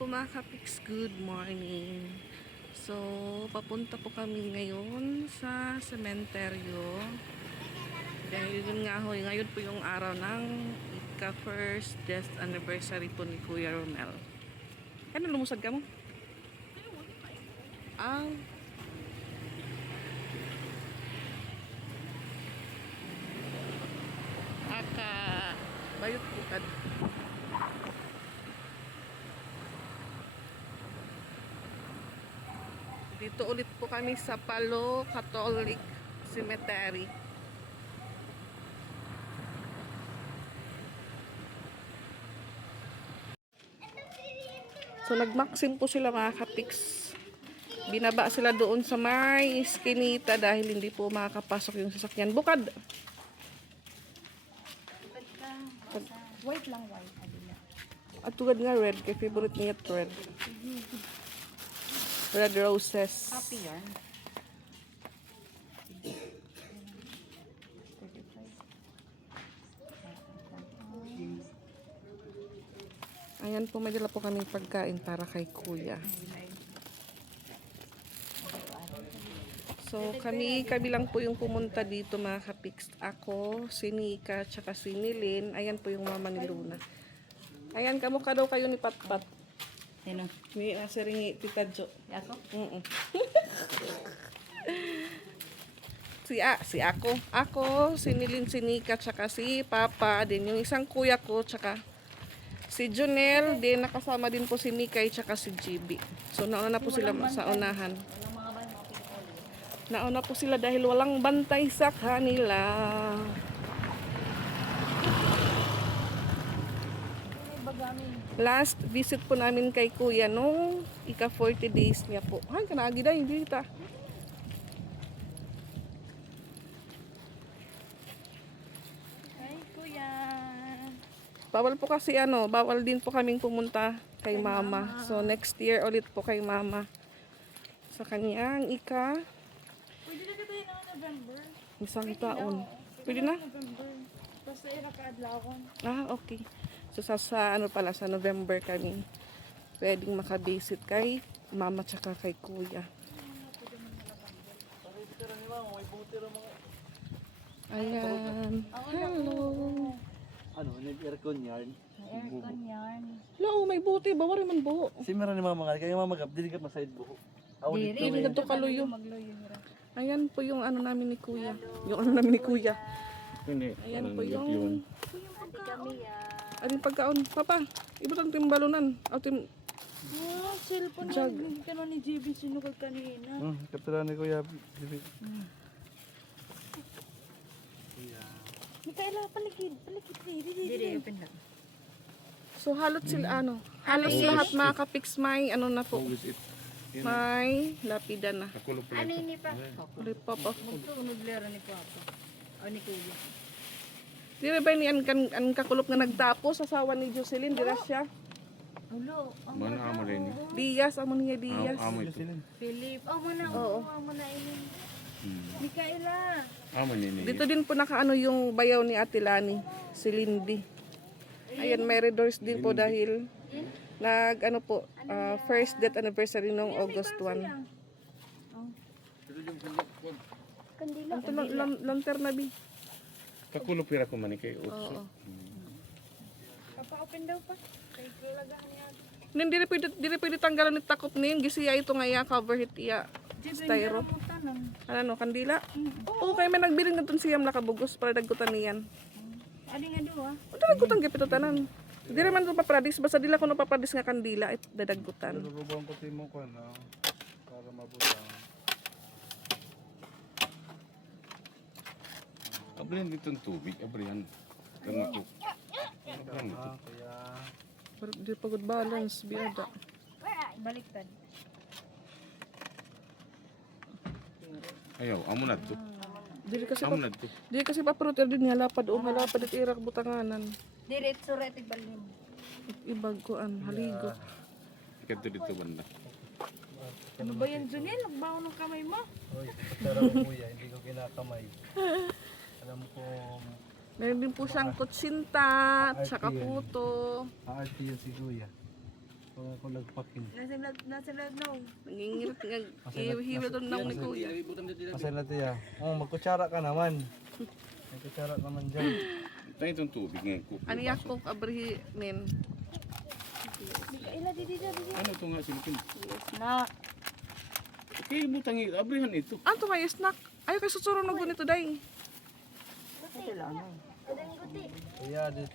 po mga kapiks, good morning. So, papunta po kami ngayon sa sementeryo. Dahil yun nga ho, ngayon po yung araw ng ika-first death anniversary po ni Kuya Romel. Ano, lumusad ka mo? Ah, aka bayot putad. Dito ulit po kami sa Palo Catholic Cemetery. So nagmaksim po sila mga kapiks. Binaba sila doon sa may iskinita dahil hindi po makakapasok yung sasakyan. Bukad! White lang, white. Adila. At tugad nga red. Kay favorite niya red. Red roses. Happy yarn. Ayan po, may dala po kaming pagkain para kay Kuya. So, kami lang po yung pumunta dito mga kapiks. Ako, si Nika, tsaka si Nilin. Ayan po yung mama ni Luna. Ayan, kamukha daw kayo ni Patpat. Sino? Ni Ringi, Tita Jo. Ako? Si ako. Ako, si Nilin, si Nika, tsaka si Papa. Din yung isang kuya ko, tsaka si Junel. Din nakasama din po si Nikay, tsaka si GB. So, nauna na po sila sa unahan. Walang mga ban mo pinakuli. Nauna po sila dahil walang bantay sa kanila. May bagami. Last visit po namin kay Kuya nung ika 40 days niya po. Ay, kanagi na, hindi ta. Ay, kuya. Bawal po kasi bawal din po kaming pumunta kay Mama. So next year ulit po kay Mama. Sa kanyang ika Pwede na kita yun November. isang taon. Pwede na? November. Basta yun nakaadlawon. Ah, okay. So sa sa November kami pwedeng makabisit kay Mama tsaka kay Kuya. Ayan. Hello. Ano, nag-aircon yarn. Aircon yarn. Hello, may buti. Bawari man buho. Si meron ni mama kaya mama gab, dili ka masayad buho. Audit Diri, kami. Dito kaluyo. Magloyo nila. Ayan po yung namin ni Kuya. Yung namin ni Kuya. Hindi. Ayan po yung Hindi kami yan. aling pagkaon. Papa, ibutang timbalunan. O tim... Oh, cellphone na. Jug. Hindi ka na ni JB sinukod kanina. Kaptala ni Kuya. Mikaela, paligid. Paligid. Diri, open lang. So halot sila halos lahat mga kapiks may na po. May lapida na. Ano ini pa? Ripop of. Magtunod lera ni Papa. O ni Kuya. Di ba ni an kakulop nga nagtapos asawa ni Jocelyn, dira siya. Ulo. Mana amo rin? Diaz, amo niya Diaz. Amo ito. Philip. Muna. Oo. Muna ini. Mikaela. Amo nini. Dito din po nakaano yung bayaw ni Ate Lani, si Lindy. Ayan, may red doors din po dahil po, first death anniversary nung August 1. Kandila. Ito lanterna bi. Kakulo pira ko man kay Oo. Utso. Papa-open daw pa. Kay kulagahan niya. Nin dili pwede tanggalan ni takop nin gisiya ito nga ya cover hit iya styro. Ano kandila? Oo, kay may nagbilin ngadton siyam nakabugos para dagkutan niyan. Adi nga duwa. O dagkutan gipito tanan. Dili man to papadis basta dila ko no papadis nga kandila it dadagkutan. Lubang ko timo ko na para mabutang. Abrihan ditong tubig, abrihan. Kana ko. Abrihan ito. Kaya Pero di pagod balance biada. Baliktad. Ayaw, amo na to. Dili kasi Amo na to. dili kasi paproter din nga lapad o nga lapad it irak butanganan. Diretso retig balim. Ibag ko haligo. Ikaw dito banda. Ano ba yan, Junel? Nagbaho ng kamay mo. oy, kaptala ko Kuya, hindi ko kinakamay. Alam ko Meron din po siyang kutsinta, tsaka puto. aarti yan si Kuya. Pag ako nagpakin. Nasa vlog no. Nangingirit nga. Ihiwil doon ng ni kuya. Masaya na tiya. Oh, magkutsara ka naman. May kutsara naman dyan. Tayo itong tubig ngayon. Ano yakok abrihi men. Mikaela, didi. Ano ito nga silipin? Na. Okay, butang abrihan ito. Ano may snack? Ayaw kay susuro ng gunito day. Kaya di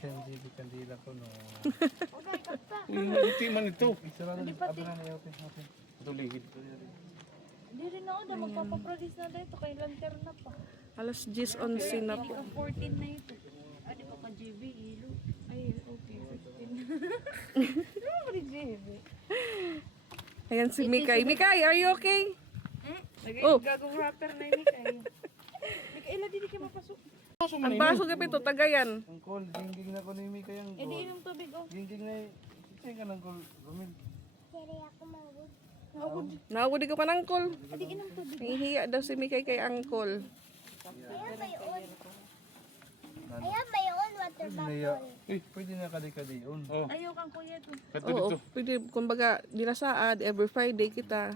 kandila ko no. Uy, hindi man ito. Sarado ni abihan na open. Ito ligid. Hindi rin ako na magpapaproduce na dito kay lanterna pa. Alas 10:11 na po. 14 na ito. Di pa ka GB ilo. Ay, okay, 15. Ano ba rin GB? Ayan si Mikay. Mikay, are you okay? Oh. Gagong rapper na yun kayo. Mikaela, didi ka mapasok. Ang baso gapito tagayan. Ang call, gingging na ko ni Mika yung Eh, di call. inom tubig, oh. Gingging na sa'yo ka ng call, Romil. Nawudi ko pa ng call. Eh, di inom tubig. Nahihiya daw si Mikay kay Angkol. Pwede na kadi-kadion. Oh, Ayaw kang kuya to. kato Oo, dito. pwede. Kumbaga, dinasaad, every Friday kita.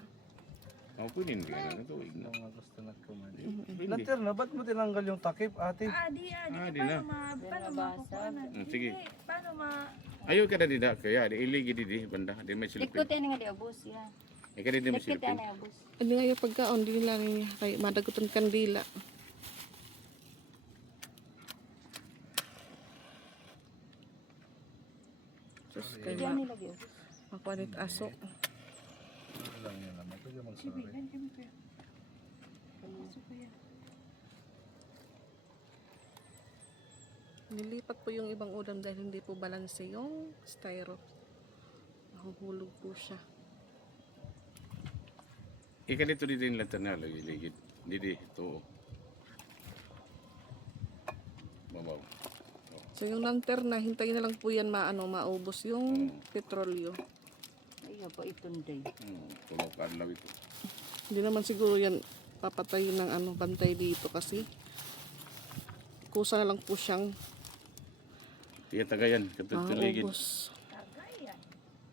Oh, pwede hindi ka na ito. Ang mga gusto na kumali. Hindi. Lanterna, ba't mo tinanggal yung takip, ate? Di di na. paano makukuhanan? Sige. Paano ma... Ayaw ka na dida. Kaya, di iligi di banda. Di may silipin. Likod yan nga di abos ya. Ika di may Likod silipin. yan abos. Hindi nga yung pagkaon, di nila niya. Kay madagutan kandila. Sus, kay Diyan nila di abos. makuanit aso. Lang yan naman. Pwede magsabi. Nilipat po yung ibang udam dahil hindi po balanse yung styro. Nahuhulog po siya. Ika dito di din lanterna. Lagi ligid. Didi. Ito. Babaw. So yung lanterna, hintayin na lang po yan maubos yung petrolyo. Ay pa itunday. Tulog ka adlaw ito. Hindi naman siguro yan papatayin ng bantay dito kasi kusa na lang po siyang Kaya tagayan. Kato ligid. maubos.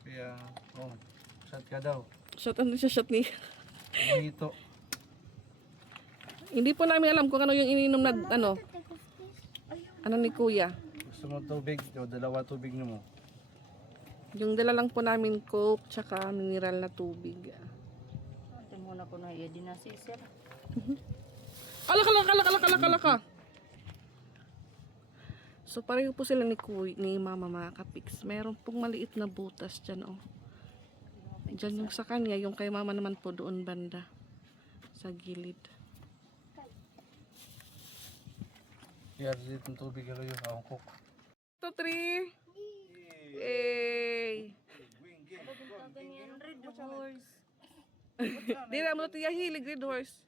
Kaya, shot ka daw. Shot shot ni. Dito. Hindi po namin alam kung ano yung ininom na ano ni kuya. Gusto mo tubig? O, dalawa tubig na mo. Yung dala lang po namin Coke tsaka mineral na tubig. Ito muna ko na iya din na si sir. Alaka. So pareho po sila ni mama mga kapiks. Meron pong maliit na butas dyan Dyan yung sa kanya, yung kay mama naman po doon banda. Sa gilid. Kaya dito ng tubig alo yung angkok. 2, 3. Hey. Ganyan, red horse. Di na mo tiya hilig red horse.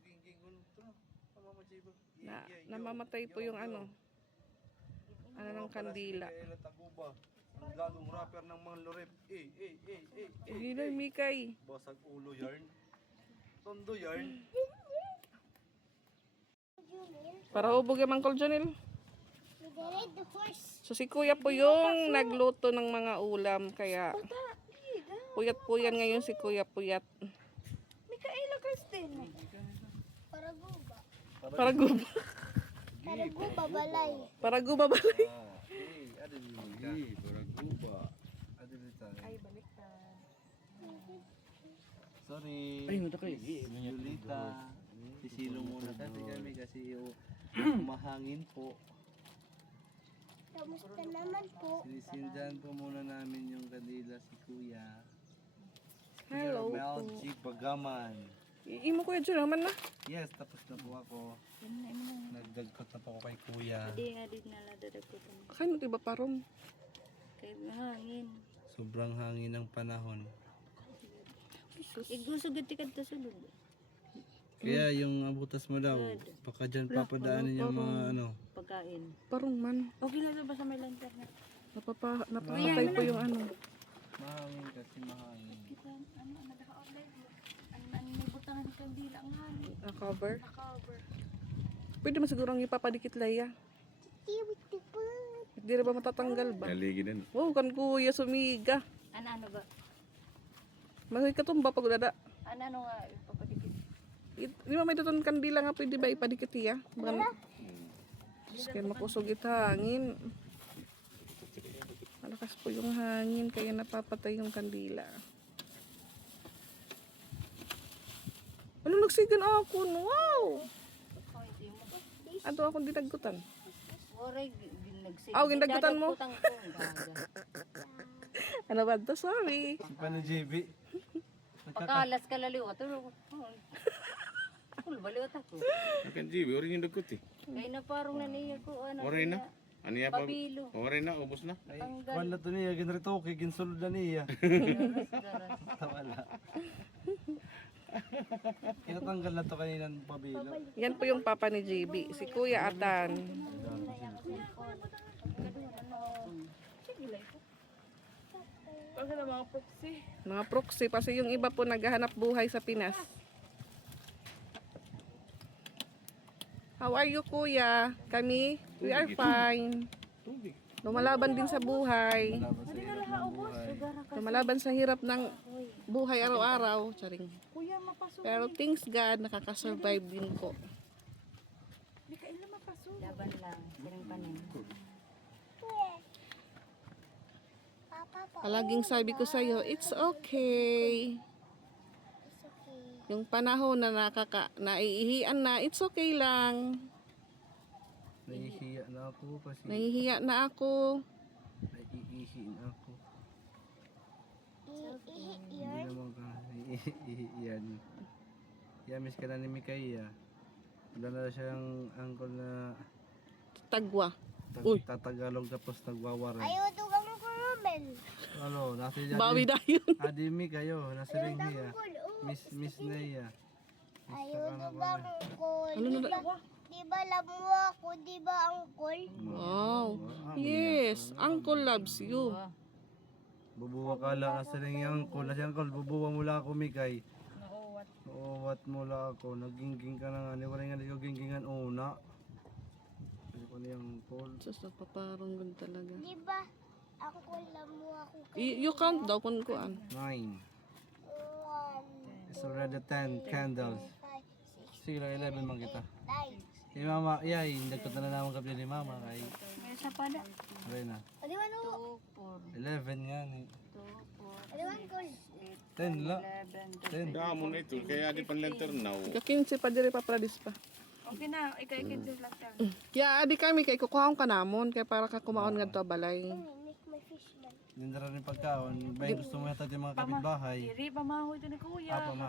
Namamatay po yung ng kandila. Ang lalong rapper ng mga lorep. Hindi na Mikay. Basag ulo yarn. Tondo yarn. Para hubog yung Uncle Janil. So si kuya po yung nagluto ng mga ulam. Kaya puyat po yan ngayon si kuya puyat. Mikaela, Kristen. Para guba. Para guba balay. Ay, baliktad. Sorry. Ay, mata kayo. Julita. Sisilo muna kami kasi mahangin po. Kamusta naman po? Sinisindan po muna namin yung kandila si Kuya. Hello Mel po. G. Bagaman. Imo kuya Jun naman na. Yes, tapos na po ako. Nagdagkot na po ako kay Kuya. Di nga din nala dadagkot. Kayo mo diba parong? Kay mahangin. Sobrang hangin ng panahon. Igusog iti kadto sulod. Kaya yung abutas mo daw, baka dyan papadaanin yung mga Pagkain. Parong man. Okay lang ba sa may lanterna? Napapatay po yung mahangin kasi mahangin. May butangan ng kandila ang hangin. cover. Cover. Pwede man siguro ang ipapadikit laya. Hindi rin ba matatanggal ba? Naligid din. Wow, kan kuya sumiga. Ano ba? Mahoy ka tumba pag dada. Ano nga, ipapadikit. Di ba may doon kandila nga pwede ba ipadikit iya? Baka Diyos kayo makusog hangin. Malakas po yung hangin kaya napapatay yung kandila. Ano nagsigan ako? Wow! Ay, di mo ba? Ato akong dinagutan. Oray, ginagsin. Aw, gindagutan mo. Dadagkutan ko. Gaga. Ano ba ito? Sorry. Paano JB? Pagkalas ka laliwat. Baliwat ako. Akan jibi, orin yung dagot eh. Kaya na parang naniya ko. Orin na. Ano yan pa? Pabilo. Orin na, ubos na. Ay, wala to niya, ginritoke, ginsulod na niya. Tawala. Kinatanggal na to kanina ng pabilo. Yan po yung papa ni JB. Si Kuya Atan. Mga proxy. Kasi yung iba po naghahanap buhay sa Pinas. How are you, Kuya? Kami? We are fine. Tubig. Lumalaban din sa buhay. Laban sa hirap ng buhay. Lumalaban sa hirap ng buhay araw-araw. Charing. Kuya, mapasok. Pero thanks God, nakakasurvive din ko. Di ka ila mapasok. Laban lang. Siring panin. Palaging sabi ko sa'yo, it's okay. Yung panahon na naiihian na, it's okay lang. Nahihiya na ako kasi Nahihiya na ako. naiihi na ako. Hindi naman ka naiihiyan. Yamis ka na ni Mikaya. Wala na siyang uncle na Tagwa. Uy. tatagalog tapos nagwawaray. Ayaw dugang ko Romel. Ano, nasa Bawi na yun. Adimi kayo, nasa ring niya. Miss Neya. Ayaw dugang ko. Ano na? Di ba love mo ako? Di ba angkol? Wow. Yes, Uncle loves you. Bubuwa ka lang nasa ring yung uncle. Nasa uncle, bubuwa mo lang ako Mikay. Nauwat mo lang ako. Nagingging ka na nga. Niwaray nga nyo ginggingan una. Ano ko na yung uncle? Sus, nagpaparong talaga. Di ba angkol love mo ako? You count daw kung kuan. 9. 1, It's already 10 candles. 5, 6, Sige lang, 11 man kita. 9. Si mama, yay, nagkot na naman kapila ni mama. Kay, May isa pa na. aray na. Aliwan mo. 2, 4, 11 yan eh. 2, 4, Aliwan ko. 10 la. 11, 10. Damo na ito, kaya di pan lenter now. Ika-15 pa diri pa pradis pa. Okay na, ika-cancel lang tayo. Ya, adi kami kay kukuhaon ka namon kay para ka kumaon ngadto balay. Make my fish man. Nindara rin pagkaon. Ba yung gusto mo yata yung mga kapitbahay. Diri, pamahoy ito ni kuya. Apa ma.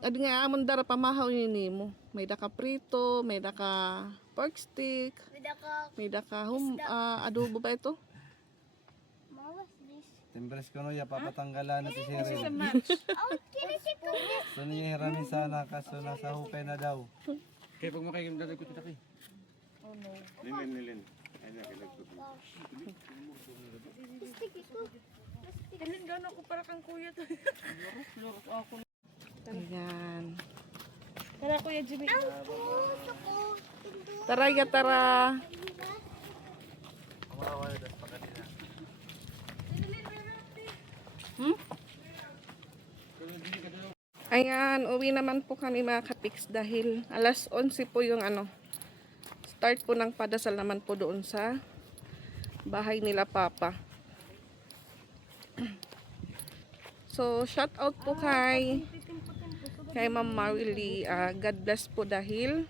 Adi nga amon dara pamahaw ni mo. May daka prito, may daka pork stick, Wala ka. may daka adobo ba ito? Mawas this. Timbres ko no ya, papatanggalan na si Siri. Oh, kinisip ko. So niya hiramin sana kaso nasa hukay na daw. Kaya pag makikita dali ko kita kay. Nilin. Ay na, kilagtot mo. Stick ito. Kalin gano'n ako para kang kuya to. Ayan. Tara kuya Jimmy. Puso ko. Tara, ya tara. Kumawala das pa kanina. Ayan, uwi naman po kami mga kapiks dahil alas 11 po yung start po ng padasal naman po doon sa bahay nila Papa. So, shout out po kay Ma'am Marily. God bless po dahil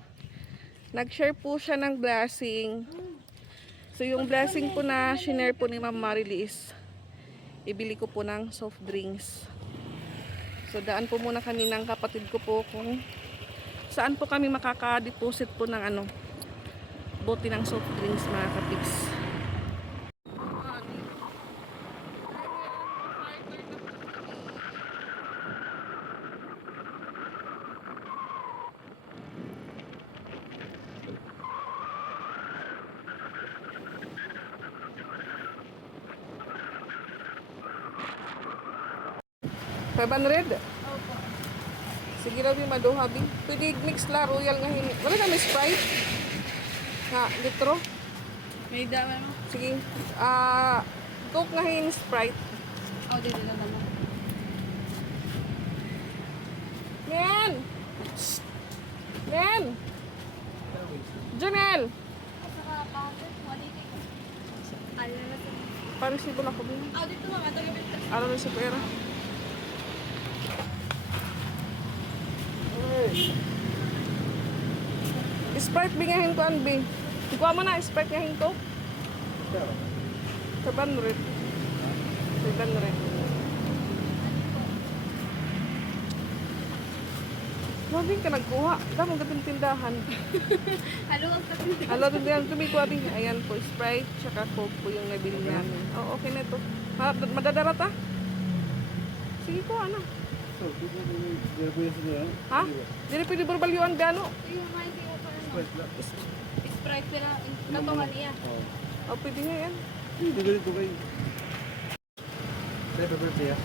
nag-share po siya ng blessing. So, yung blessing po na shinare po ni Ma'am Marily is ibili ko po ng soft drinks. So, daan po muna kami ng kapatid ko po kung saan po kami makaka-deposit po ng bote ng soft drinks mga kapiks. red. Sige raw yung maduha bi. Pwede mix la royal nga hini. Wala na may Sprite. Nga litro. May dawa no? Sige. Coke nga hini Sprite. Oh, dito naman. Janelle! Saka bakit? Wali kayo. Alam na sa... Parisibo na ko din. Oh, dito mga taga-biltas. Ano na sa pera? Sprite bingahin ko anbi. Ikuha mo na Sprite ngahin ko. 700. 700. Grabe ka nagkuha. Damo gating tindahan. Halo ang taga Alo din yan. Kumikuha din. Ayan po. Sprite tsaka Coke po yung nabili namin. Oh, okay na ito. Madadarat ah. Sige ko ano. Ha? Dili pwede barbalyuan gano. Ayun, may kaya pa ano. Sprite pero katungan niya. O pwede nga yan. Hindi ganito kayo. Happy birthday ah.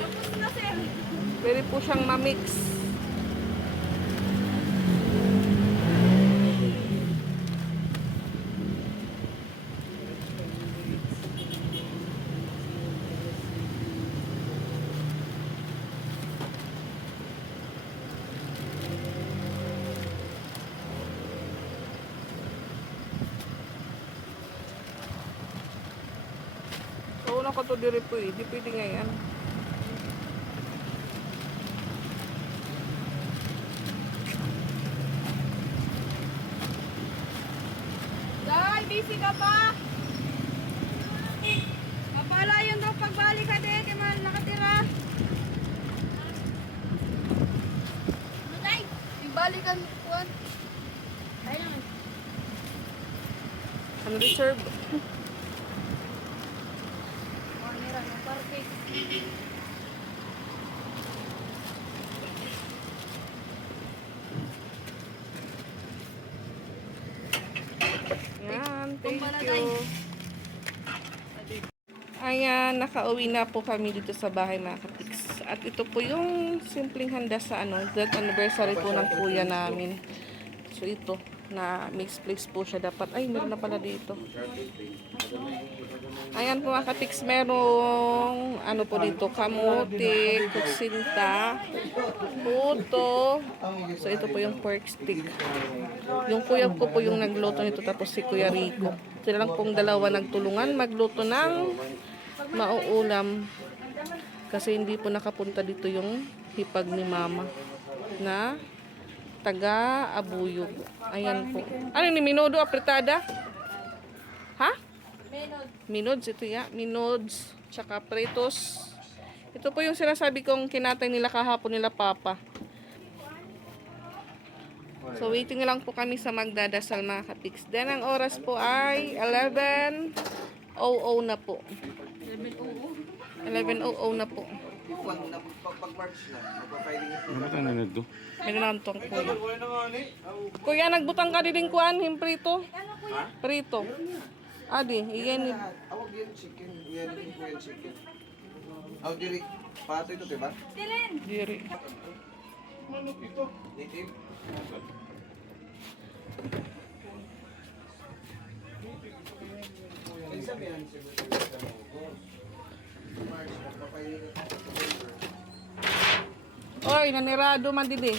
Tapos na sir. Pwede po siyang ma-mix. So, una ko to diri po eh. Di pwede nga yan. Dahil busy ka pa. Kapala yun daw pagbalik ka din. Kaya man nakatira. Matay! Ibalikan ko. Ay naman. Ano reserve? Oh, nira ng perfect. Yan, thank you. Ayan, nakauwi na po kami dito sa bahay mga katiks. At ito po yung simpleng handa sa death anniversary po ng kuya namin. So ito, na mixed place po siya dapat. Ay, meron na pala dito. Ayan po mga katiks, merong ano po dito, kamote, kutsinta, puto. So ito po yung pork stick. Yung kuya ko po yung nagluto nito, tapos si Kuya Rico. Sila lang pong dalawa nagtulungan magluto ng mauulam. Kasi hindi po nakapunta dito yung hipag ni Mama na taga Abuyog. Ayan po. Ano ni Minodo apretada? Ha? Minods ito ya. Minods tsaka pretos. Ito po yung sinasabi kong kinatay nila kahapon nila Papa. So waiting lang po kami sa magdadasal mga katiks. Then ang oras po ay 11:00 na po. 11:00 na po. Ano ba tayo nanado? Meron na itong kuya. Kuya, nagbutang ka din kuan, himprito. Prito. Adi, iyan ni. Awag yan chicken. Yan yung chicken. Aw, diri. Pato ito, diba? Diri. Native. Ay, sabihan Oy, nanirado man didi.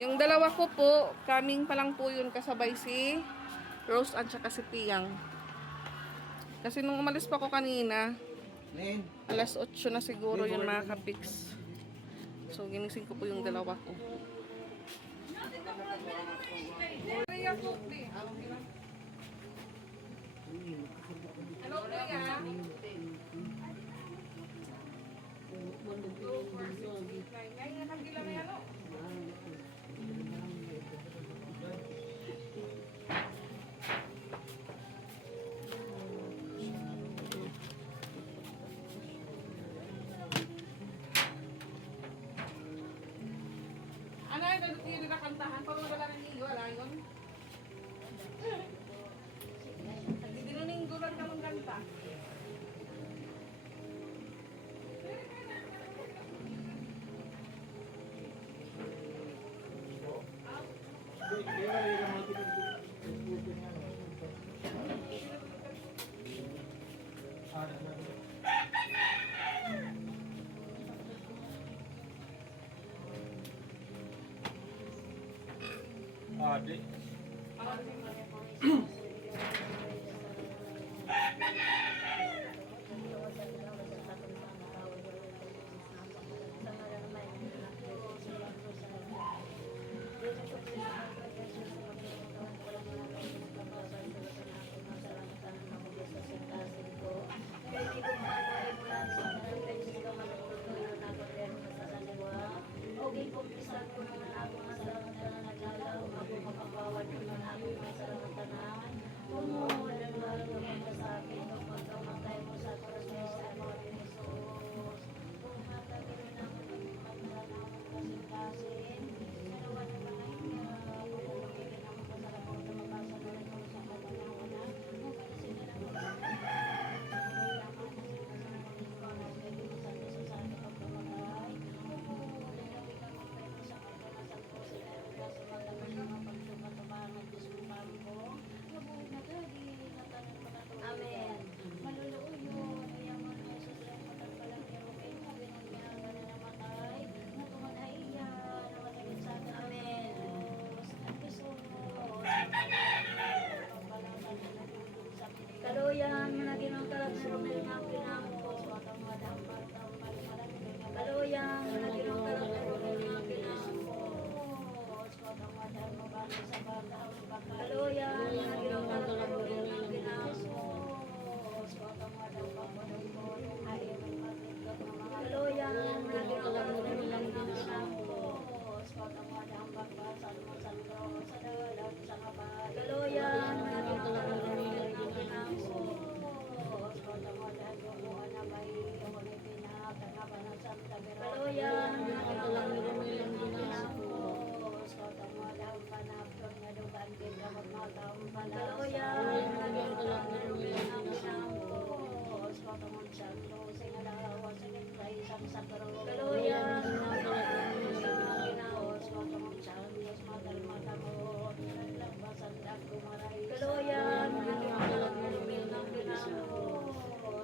Yung dalawa ko po, kaming pa lang po yun kasabay si Rose at saka si Piyang. Kasi nung umalis pa ko kanina, alas 8 na siguro yun mga kapiks. So ginising ko po yung dalawa ko. Hello, Kuya. Ano ay dadot niyo na kantahan? Pag wala rin niyo, wala yun? Dinuninggulan ka mong kanta. Okay, kumpisan ko naman ako nga sa tanan naglalaw, ako makapawad naman ako nga sa tanan. Tumuhod ang mahal naman ka sa akin, nung pagkamatay mo sa krus ni Senyor Jesus. Kung matagin ako ng pagkalan ako kasing-kasin, sinawan naman na hiya, pagkakabigin ako sa labot na makasalunan ko sa katanawanan. Kung kalasin na lang ako, Amen. Maluluyo, ayaman ni Jesus ay matagpalang nirukin, binagyaman na namatay, natumanaya, namatagin sa akin. Amen. Kaluyan, managinong kalap na rumil ng pinangko, swatang madang partang palimalang. Kaluyan, managinong kalap na rumil ng pinangko, swatang madang mabali sa bagay. Kaluyan, managinong kalap na rumil ng pinangko, swatang madang pagpapalong ay may matigat na mga. Kaluyan, managinong kalap na rumil ng pinangko, swatang madang pagpasan mo sa loob sa dalag sa kapay. Kaluyan, managinong kalap na rumil ng pinangko, swatang madang gubuan na may iyon ay pinakagapan ng Santa Veronica. Kaluyan, managinong kalap na rumil ng pinangko, swatang madang panapton na dugan kita magmagaw pala. Kaluyan, managinong kalap na rumil ng pinangko, swatang madang losing alawa sa kitay isang sakro. Kaluyan, managinong kalap na rumil ng pinangko, swatang madang Diyos madal-madamot, naglabasan dag gumaray. Kaluyan, managinong kalap na rumil ng pinangko,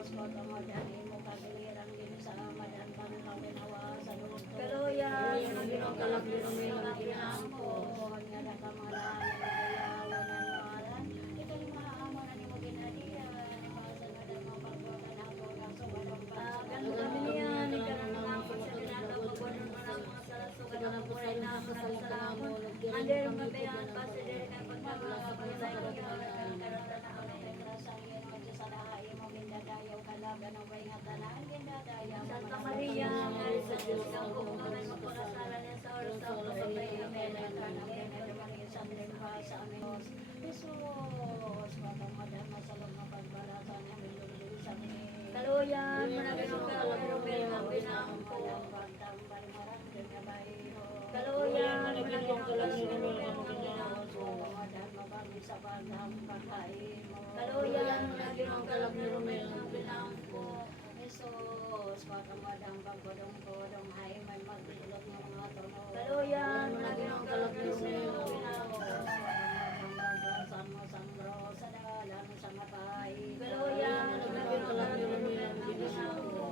swatang madang imo kagiliran din sa madan pang pinawasan. Kaluyan, managinong kalap na rumil ng pinangko, nyada kamalan, nagayawan ng maran, ikay maaman na ni mo ginadiyan, ipasan na din mo pagbutan ako ng sumadong pa. Ganun kami niyan, ikaroon na ako sa ginagawa, pagbutan mo na mga sarasugan na buhay na ako ng salamon. Under ang kabayan, pasidere na pagkakapagpalay ko yun, nagkaroon na ako ng rekrasang yun, magsasalahay mo, gindadayaw kalaban ng way nga tanan, gindadayaw. Santa Maria, Mary sa Diyos, ang kumungan mo pagkasalan niya sa oras sa kapatay, amen, at kanang Panginoon, Maria, sa amin sa amigos. Jesus, matang madama sa loob ng pagbalatan, amin, lulubig sa amin. Kaluyan, managinong kalap na rumil ng pinangko, pagtambal marang din na bayo. Kaluyan, managinong kalap na rumil ng pinangko, madan mabagi sa bandang pagkain mo. Kaluyan, managinong kalap na rumil ng pinangko, Jesus, patamadang pagkodong-kodong ay may magdulot ng mga tunog. Kaluyan, managinong kalap na rumil ng pinangko, patamadang pagbasan mo sangro sa dalan sa mapay. Kaluyan, managinong kalap na rumil ng pinangko,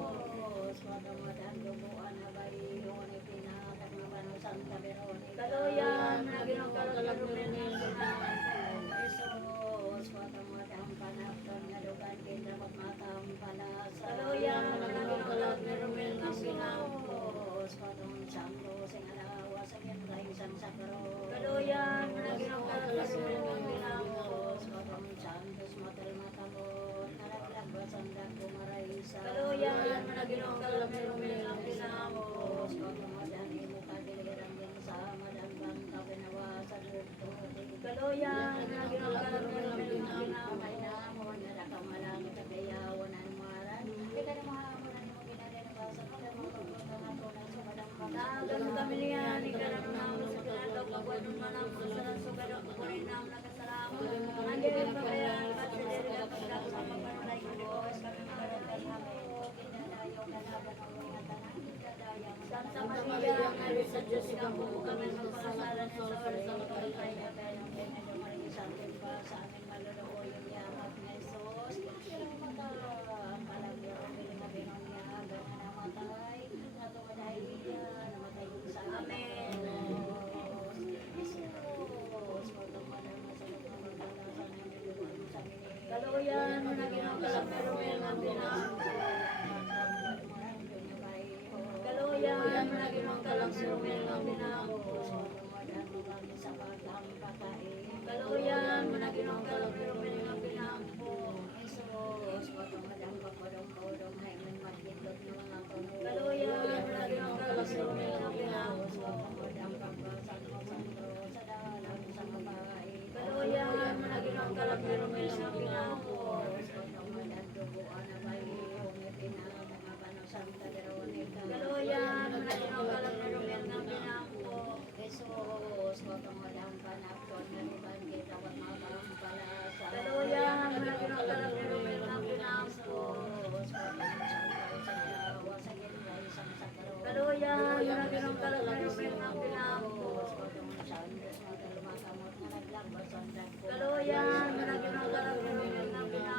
patamadang duguan na bayon ay pinakag na bano Santa Veronica. Kaluyan, managinong kalap na rumil ng pinangko, Jesus, patamadang panapton na dugan kita magmatang palasa. Kaluyan, managinong kalap na rumil ng pinangko, patong sangro sing alawa sa gintay isang sakro. Kaluyan, managinong kalap na rumil ng pinangko, patong santos matal matabot, nalaglag ba sandag kumaraysa. Kaluyan, managinong kalap na rumil ng pinangko, patong madani mo kadiliran din sa madan bangka pinawasan dito. Kaluyan, managinong kalap na rumil ng pinangko, may namon na nakamalangit at kayawan ang maran. Ika na mahamon na mo ginalinabasan mo, dahil mo pagpunta nga to ng sumadang pata. Ganun kami niya, ika na mga sa kinadaw, pagwadon man ang sa sugadok, kukunin na ang nakasalamon. Andiyan yung pagkayan, pasiliri na pagkakasama panulay ko, Diyos, kami magkaroon kami. Kinadayaw na laban ang mga tanan, kinadayaw. Santa Maria, Mary sa Diyos, ikaw po kami magpakasalan sa oras sa magpapay na tayo ng Panginoon Maria sa atin pa, sa amin maluluo yung yamat ni Jesus. Kailang mata, kalagyan ang piling na binunya, ganyan namatay, natumaday niya, namatay sa amin. Jesus, sumil ng pinangko. Dumadaan mo kami sa pagkampatay. Kaluyan mo na ginong pirumin ng pinangko. Isus, patumadang papadong-podong hay man magkindot ng mga kuno. Kaluyan mo na ginong sumil ng pinangko. Dumadang pagkasanto sa dalang sa mabahay. Kaluyan mo na ginong pirumin ng pinangko. Patumadang duguan na bayong ipinang mga banong Kaluyan, managinaw ka lang na rumyan ng pinangko. Jesus, patumadang panakot na riban kita at makampalasa. Kaluyan, managinaw ka lang na rumyan ng pinangko. Kaluyan, managinaw ka lang na rumyan ng pinangko. Kaluyan, managinaw ka lang na rumyan ng pinangko.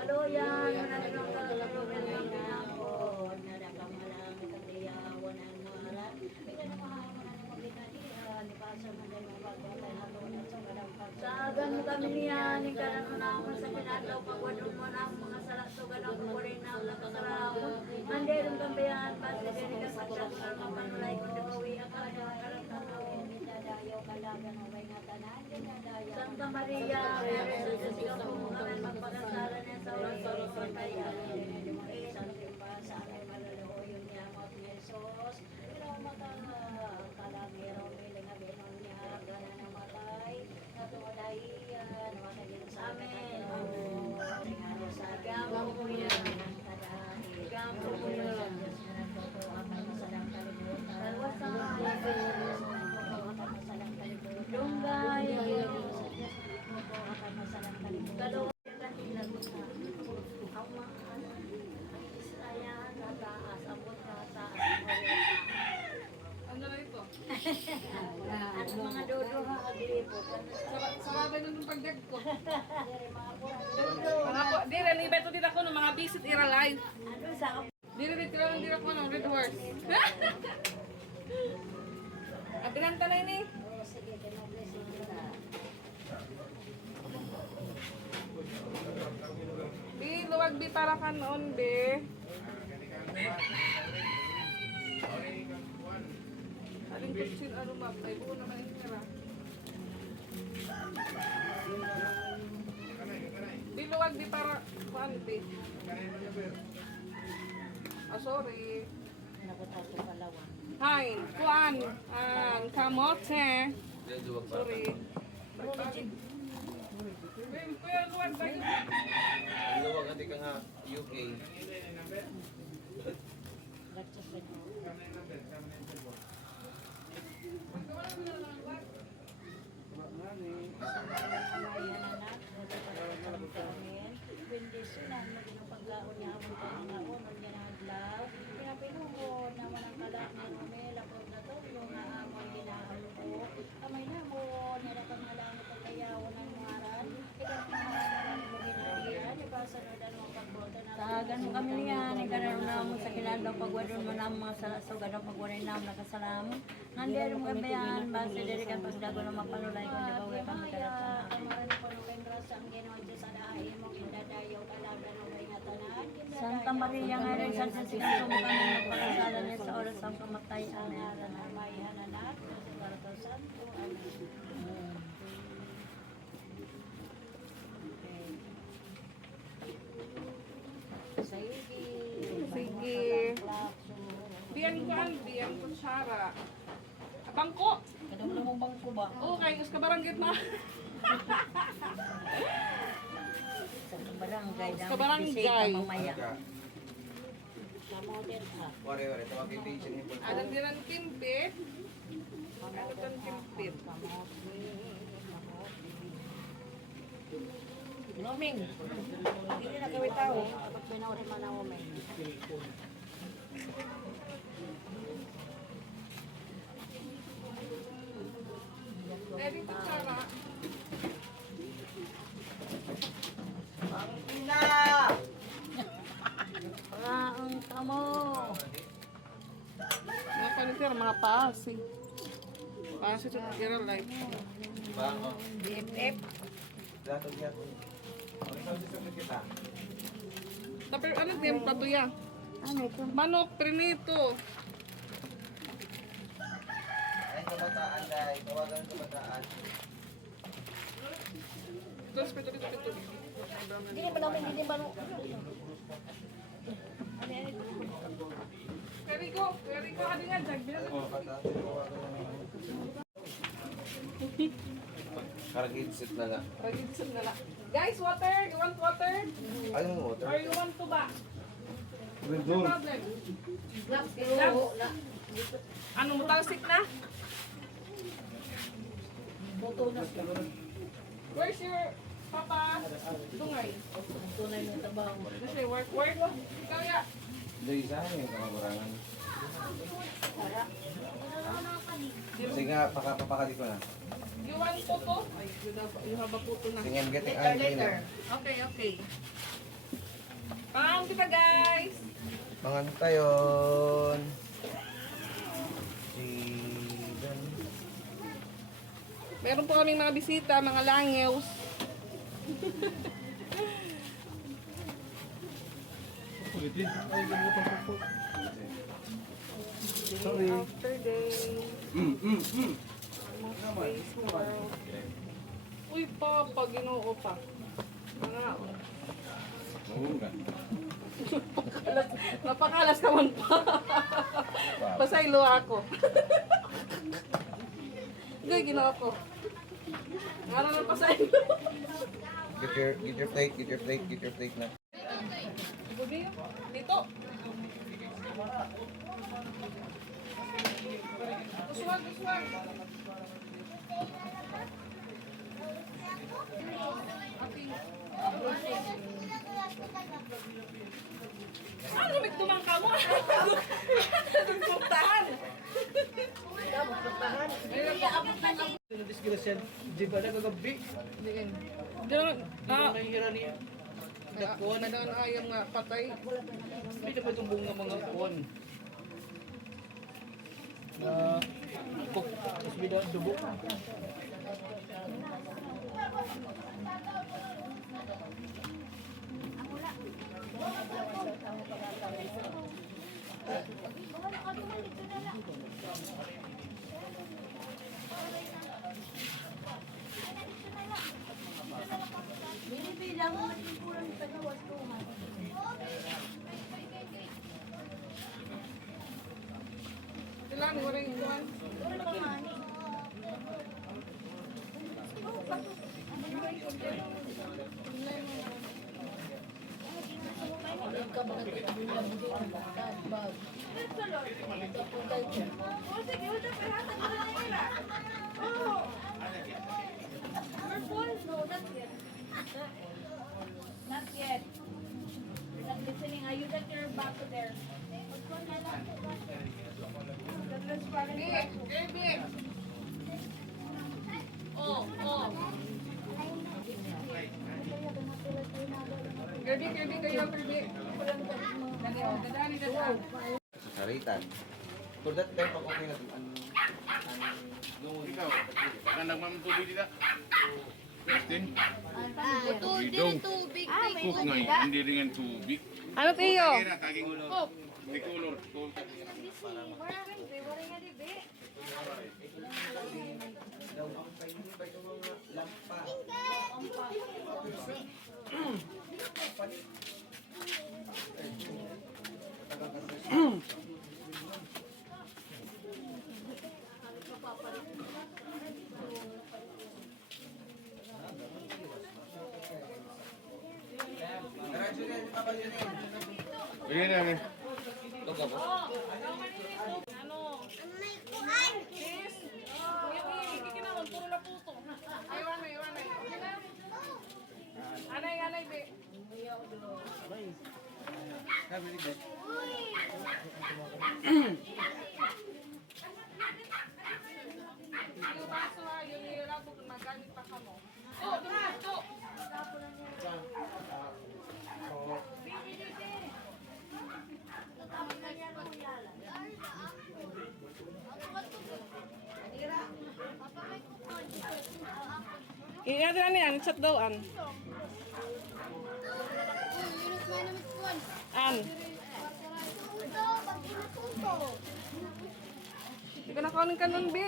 Kaluyan, managinaw ka lang na rumyan ng pinangko. Nadakamalang katiyawan ang mahalan. Bigla na mahaman ang magkikadihan. Ipasa mo dahil mapagpapay na tunat sa kadampag. Sa agan kami niya, ni ka na naman sa pinadlaw. Pagwadon mo na ang mga salasugan ang kukurin na ang nakasarawan. Mandirin kambayan, pati din ka sa siya. Kung mapanulay ko na bawi ang kanyang karagtanaw. Dinadayaw kalagan ang may ngatanan. Dinadayaw. Santa Maria, Mary, sa sigaw mo kami magpakasalan niya sa oras sa Lord Maria. Sa aming maluluoy yung niyamot ni Jesus. Pero makalamero miling ang binon niya. Gana na matay. Natudahiyan. Makagin sa amin. Tingalo sa gamo mo yan. Gamo mo yan. Diyos na nagtotoo akan masalang kalimutan. Dalwas sa mga Diyos na nagtotoo akan masalang kalimutan. Dunggay. Diyos na nagtotoo akan masalang kalimutan. Kaluwa. Ang mga Israel na taas, abot na taas. Ano na ito? At mga dodo ha, agripot. Sarabay na nung pagdag ko. Dodo. Mga po, di rin, iba ito din ako ng mga visit ira live. Ano sa Di rin, tira lang din ako ng Red Horse. Pinanta na ini. Oh, sige, kinoblesin kita. Di, luwag di para ka noon, be. Aling kutsin, arumap. Ay, buo naman yung tira. Di, luwag di para, kuan, be. Ah, sorry. Nakatato palawan. Hi, kuan, kamote. Sorry. Kuya, luwag ba yun? Ang luwag ati ka nga UK. Bendisyonan mo din ang paglaon niya ang panglaon o niya na adlaw. Kaya pinuhon naman ang kalak ni Romel apod na to yung naamoy ginaampo. Amay na mo nilakang nalangit ang kayawan ng ngaran. Ikat na halaman mo ginadiyan. Ipasanodan mo ang pagbota na. Tagan mo kami niya, ni karon na mo sa kinadlaw pagwadon mo na mga salasugan ang pagwaray na nakasalam. Nandiyan mo kambayan, base diri kan pagdago na mapanulay ko di ba way kami kalat. Kamaran po ng rasa ang Ginoo Diyos sa dahil mo kindadayaw kalaban ng may ngatanan. Santa Maria nga rin sa sinuso mo kami magpakasalan niya sa oras ng kamatay. Amen. Ngaran ng may hananak sa Espiritu Santo. Amen. Sige. Diyan kuan, diyan kutsara. Bangko. Kadang mo bang ko ba? Okay, us kabaranggit na. Sa barangay Sa barangay. mamaya. Kamotin ha. Wari, tawagin patient ni Paul. Ano din ang timpit? Ano din timpit? Noming. Hindi na kawit tao. Kapag pinaurin man ako may. Pwede kutsara. Ang kamo. Mga panitir, mga pasig. Pasig sa tira live. Bango. BFF. Dato niya ko. Ano sa kita? Tapi ano din patuya? Ano ito? Manok, prinito. Ay, kabataan dahil. Tawagan kabataan. Terus pito. Hindi ba namin, hindi ba namin. Kerigo, ano nga, Jagbil? Kabataan, tawagan Karagidsit na nga. Pag-ibig na lang. Guys, water! You want water? Anong water? Or you want tuba? No Doon. problem. Ano mo talsik na? Where's your papa? Dungay. Tunay ng trabaho. Kasi work. Ikaw ya. Doon isa yung kamabarangan. Sige nga, pakapakali ko na. You want puto? Ay, you have a puto na. Sige, I'm getting angry na. Okay. Pang kita guys! Mga tayon. Si Dan. Meron po kaming mga bisita, mga langews. Sorry. After day. Space world. Uy, papa, ginoo pa. Mga, napakalas naman pa. Pasaylo ako. Hindi, ginawa ko. Ano nang pasaylo? Get your plate na. Dito. Uswag. Ano may tumang ka mo? Nagpuntahan. Disgrasya, di ba nagagabi? Doon, Mahira niya. na daw na ayaw nga patay. Hindi na ba itong bunga mga kuwan? Na kuk, tapos bida dubo. Binibilang mo yung kurang pa na wasto. Sila, ni waring iwan. Not yet. Not listening. Are you that you're back to there? Big. Oh. Kirby kayo, Kirby. Dadaan. Saritan. For that time, pag okay na ito, Ikaw, baka nagmamatuloy dito. Justin, Tubig. cook ngay, hindi rin ang tubig. Ano tiyo? Kaya kaging di color. Bigyan na eh. Anay, be. Yung baso ha, yung nilabog, magamit pa ka mo. Oh, to. Iya, yan, chat daw an. Unit 9 naman Han. Hindi ka nakakunin ka nun, Bi.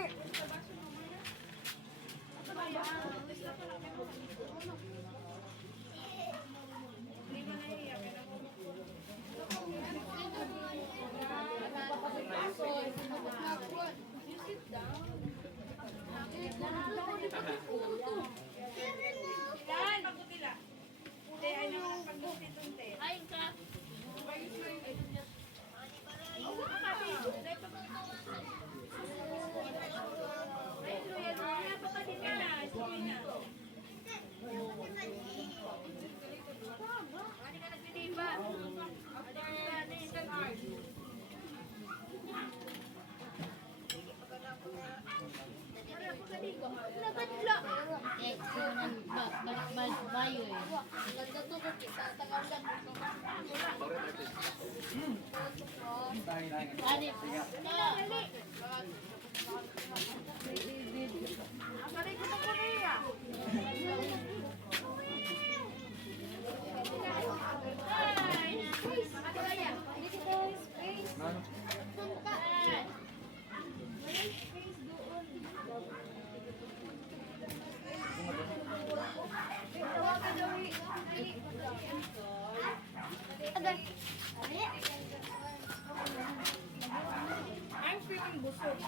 I'm feeling busog.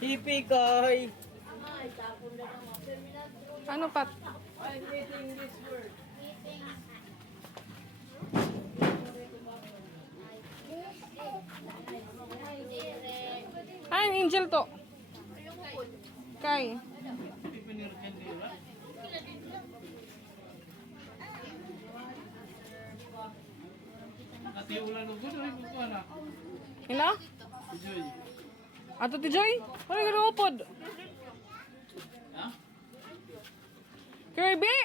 Hippie koy. Ano, Pat? I'm eating this word. Ay, Angel to. Kay. Ati ulan ng gusto rin ko na. Ila? Joy. Ato ti Joy? Ano yung upod? Ha? Kirby!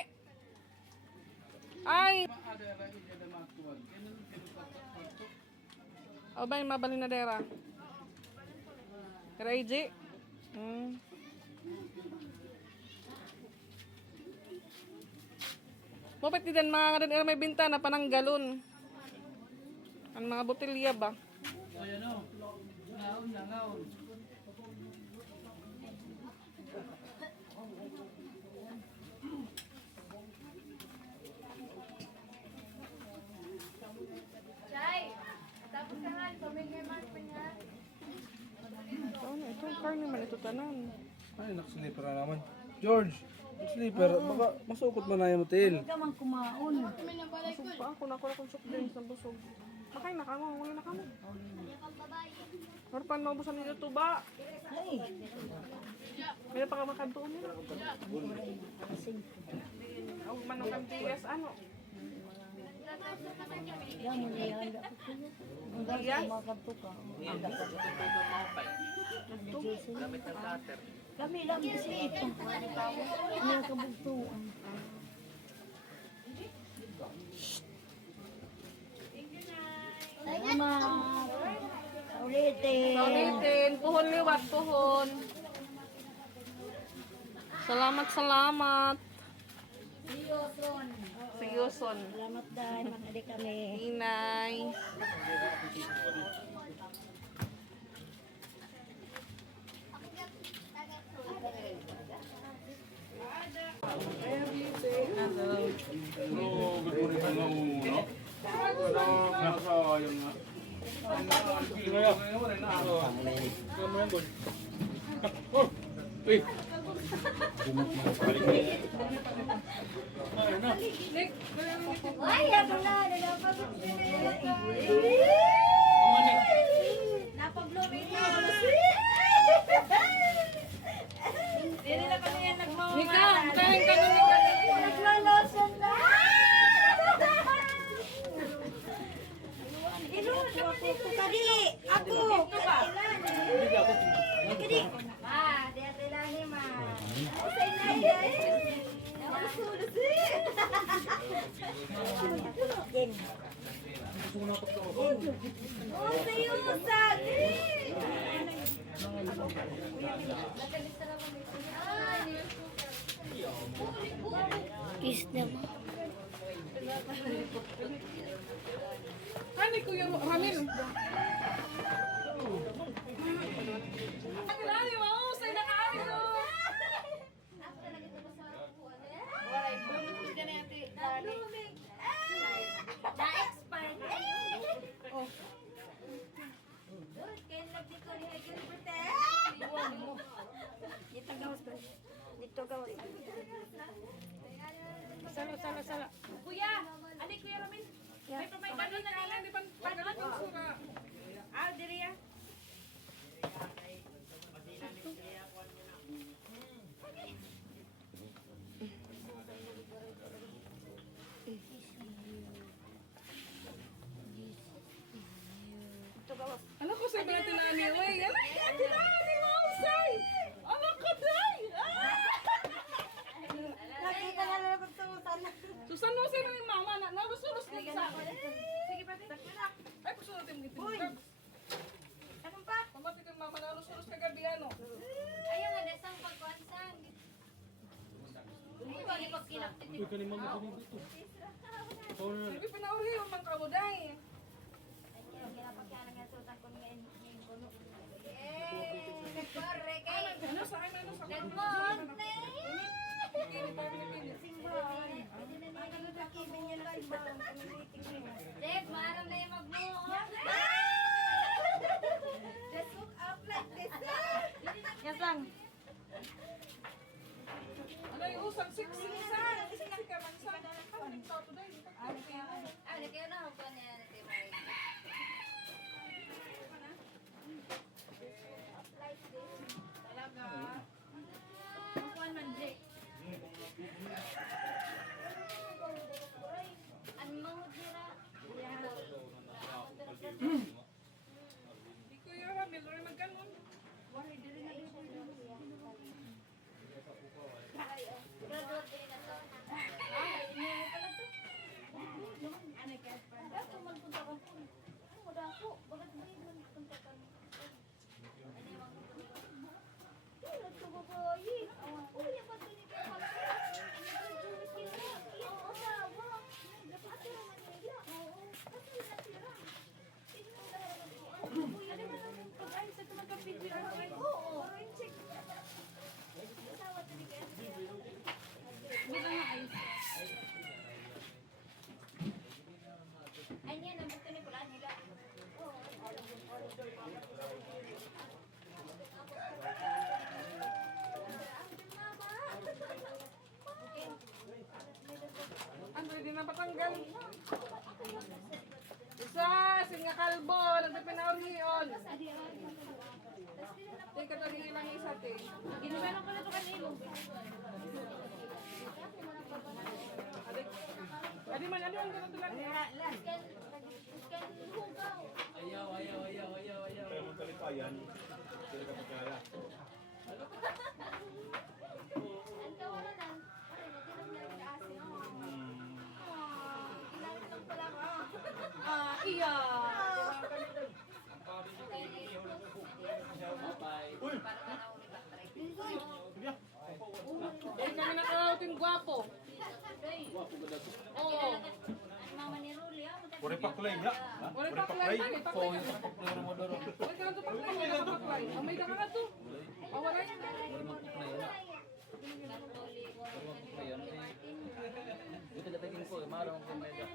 Ay! Ada lagi ada makuan. Kailan pinapakto? O ba yung mabalin na dera? Kirby? Mopet di dan mga kadin may bintana panang galon. Ang mga botelya ba? Ayan o. Ngaon na ngaon. Chay, tapos ka nga, pamigay man pa niya. Ito, karne man ito tanan. Ay, nakasleeper na naman. George, sleeper, baka masukot man na yung hotel. Kamang kumaon. Busog pa ako, nakuha akong soft drinks na busog. Makain na kamo, wala na kamo. Harpan maubusan nito to ba? Ay, May pa ka makantuon nila. Ang manong kantigas, ano? yan mo niya. Ang ganda makato ka. Kami lang kasi ito. May kabugtuan. Salamat. Ulitin. Ulitin, puhon liwat, puhon. Salamat, salamat. See you soon. Salamat dahil makali kami. Inay. Bro, good morning mga uno. Nakasayang nga. Uy! Ay, ako na. Napag-blooming na. Hindi na kami yan nagmamahal. Nika, kain ka na, Nika. Nagloloson na. Inuun naman dito. Kadi, ako. Kadi. Ma, di ate lang ni ma. Usay na yan. Nakasulos eh. Usay usag eh. Kiss naman. Hani Kuya Ramil. Ang lali mo, say na kami no. Na-expired. Oh, Dito gawas ba? Dito gawas. Sala. Kuya! Ano Kuya Ramil? May pamay na niya. di pa pagalit ang sura. Ah, diri ya. Dito gawas. Ano ko sa mga tinani? Uy, ano yan? Tinani mo, say! Ano ka, day? Nakita na lang ang susan. Susan mo sa'yo ng mama na narusulos ka sa akin. Sige, pati. Ay, kusunod yung gitin. Ano pa? Pamati kang mama narusulos ka gabi, ano? Ayaw nga, desang pagkuansan. Hindi ba, di pag kinaktit Uy, kanina mo kanina dito. Ikaw na. Hindi pinauri yung mga kabuday. Kinapagkana nga susan ko ngayon. Correct, eh. Ano sa akin, ano sa akin? Good morning! Pili pa, pili. Dave, maaram na yung magbuo. Just look up like this. Yes lang. Ano yung usang siksi sa? Siksi ka man sa. Ano yung tao today? Ah, di kayo na hukon niya na tayo may. Hukon man, Jake. Ang mahod nila. Di ko yung Ramil, or magkanon. Graduate din na to. Dato magpunta ka po. Ano mo dako? Bakit ba yun magpunta ka? Tulad ko ba ba yun? Uy, yung bato ni Kaya Graduate nila. Yung asawa. Ate naman nila. Oo. Kasi natira. Uy, ano ba naman pag-ayos sa magka-video? Oo. Check. Asawa to ni Kaya Ay, niya, nabukto ni pula nila. Ano, hindi na patanggal. Isa, singa kalbo, nagpipinauriyon. Teka, tali lang isa, te. Ginubalan ko na ito kanilo. Adi man, ano ang ganun lang? Iskan hugaw. Ayaw. Ang tawanan. Aray, natilang na rin asin. Ilang lang pala ko. Iya. Eh, kami nakauting gwapo. Oo. Ang mama ni Ruli, Puri paklay ya. Wala paklay, tani, paklay. Pero mo doro. Wala ka na to paklay, wala ka paklay. Amay ka na to. Wala yan. Pero mo kuklay na. Pero mo kuklay yan. Ito dating ko, marang ko medyo.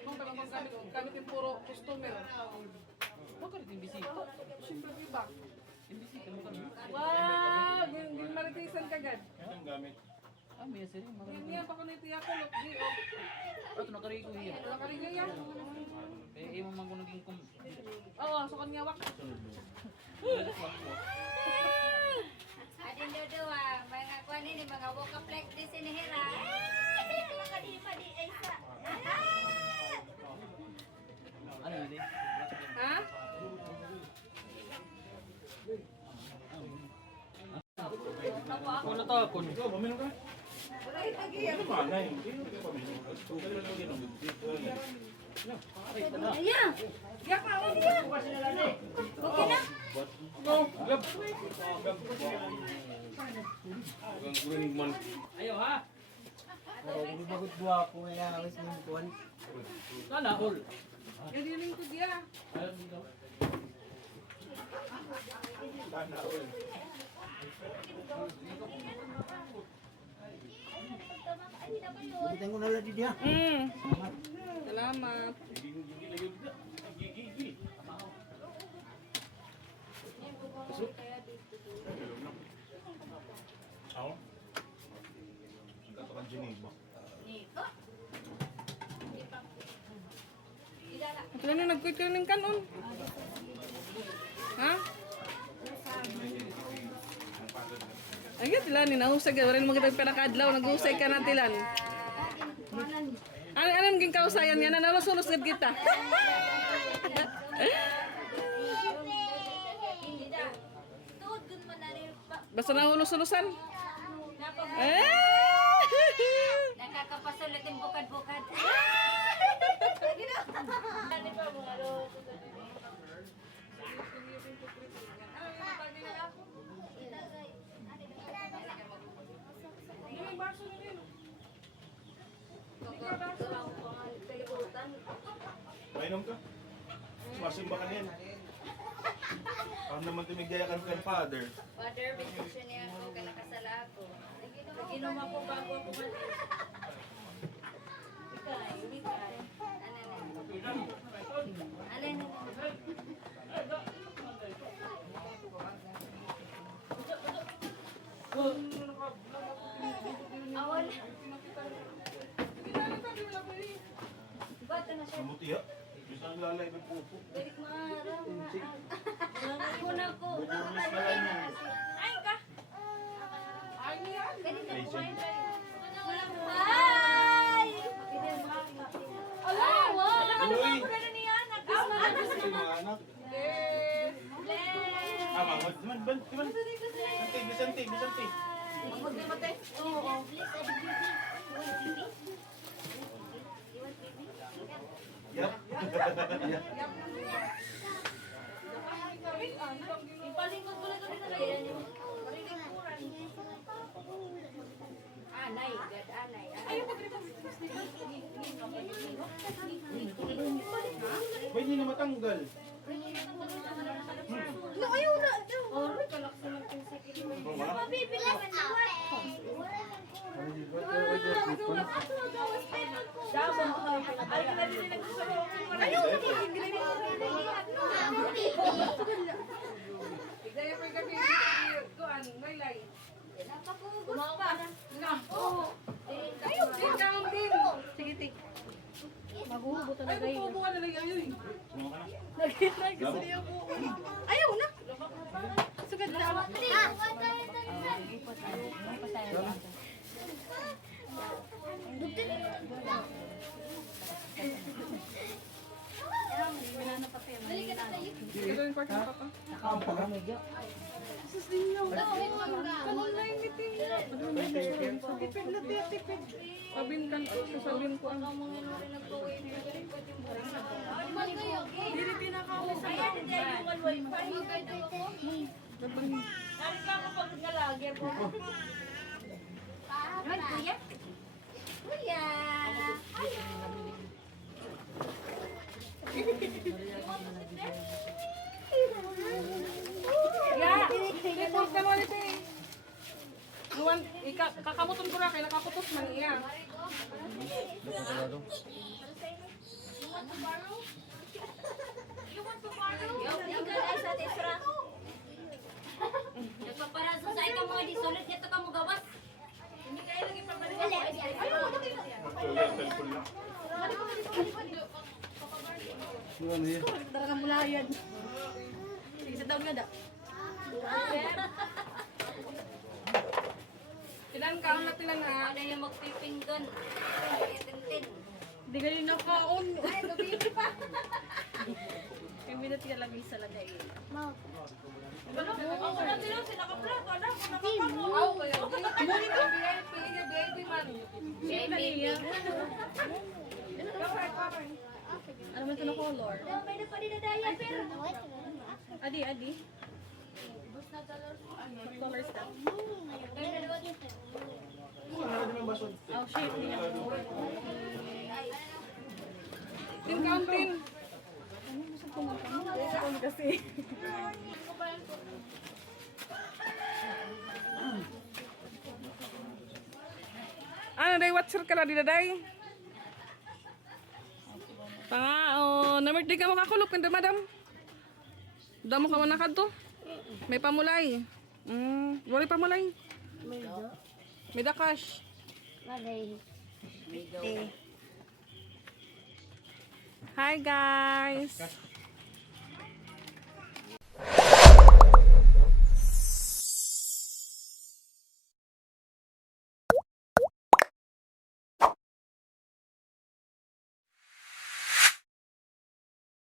Kung pala kung gamit yung puro customer. Bakit yung bisita? Siyempre, iba. Yung bisita mo kami. Wow! Ginmaritisan ka agad. Ah, may sir, marang. Yan niya, pa ko na itiyak ko, look, di, oh. Ato nakarigo hiya. Wala ka rin yan. Eh, imo man ko naging kum. Oo, sa kanya wak. Adin dudua, mga kuan ini mga woka flex di sini hera. Mga di pa di Aisa. Ano yun eh? Ha? Ako natakon. Yak na, oh. Okay na? Oh, gab. Ang green man. Ayo ha. Hindi bagot dua ko nga awis mo kuan. Sana all. Gadiling ko dia. Alam dito. Bitan ko na lang di dia. Salamat. Ito na nag-quit ka ng kanon. Ha? Ayun, tilan ni nahusay ka. Warin mo kitang pinakadlaw. Nag-usay ka na tilan. Ano maging kausayan yan? Nanalusulos gad kita. Tuod dun man na rin pa. Basta nahulus-hulusan. Eh! Nakakapasulit yung bukad-bukad. Mainom ka? Masimba ka niyan. Paano naman tumigyayakan ka, Father? Father, benediction niya ako, kanakasala ako. Naginom ako bago ako malis. Ikay. Alin. Awal. Ba't na siya? Mamuti ha? Diyos ang lalay ng pupo. Balik maaraw. Una ko. Bubulis na lang yan. Ay ka. Ay, sige. Ay! Ala, wala ka Uy! naman na niya anak. Ay, mga anak. Ah, mga Bisanti. Oo. Yap. Ipalingkod ko lang kami na lang. Anay, gad anay. Ayaw ko Ba't hindi na matanggal? No, ayaw na. Oh, kalak sa mga sakit mo. Mabibili ka na. Ayaw na din nagsasabi. Ayaw na. Igaya pa kami kuan, may lay. Kumawa ka na. Oo. Ayaw Din kaon din. Sige, tik. Ay, pupupo ka na lang yun. Ayaw na. Sugad na. Ito yung part ng papa. Pabinkan ko, sasabihin ko ang Kuya. Ito, kamo nito eh. Luwan, kakamuton ko na kaya nakaputos man iya. Nagpaparaso sa ikaw mga disulit nito ka mo gawas. Hindi kayo lagi paparaso. Ano yan? Darang mulayan. Sige, sa daon nga da. Ilan kaon na tilan ha? Ano yung magpipinggan? Tintin. Hindi ganyan na kaon. Ay, gabi pa. Kaya minute ka lang isa lang dahil. Ako na sila, sila ka pala. Wala ko na kakamo. Aw, kaya di ka pili niya VIP man. Baby. Ano man ito na color? May na pa din na daya, pero. Adi. Tin counting. Ano day watcher ka la di day? Pangao, namit di ka makakulop hindi madam. Damo ka man nakadto. May pamulay. Wala pamulay. May dakash. Hi guys.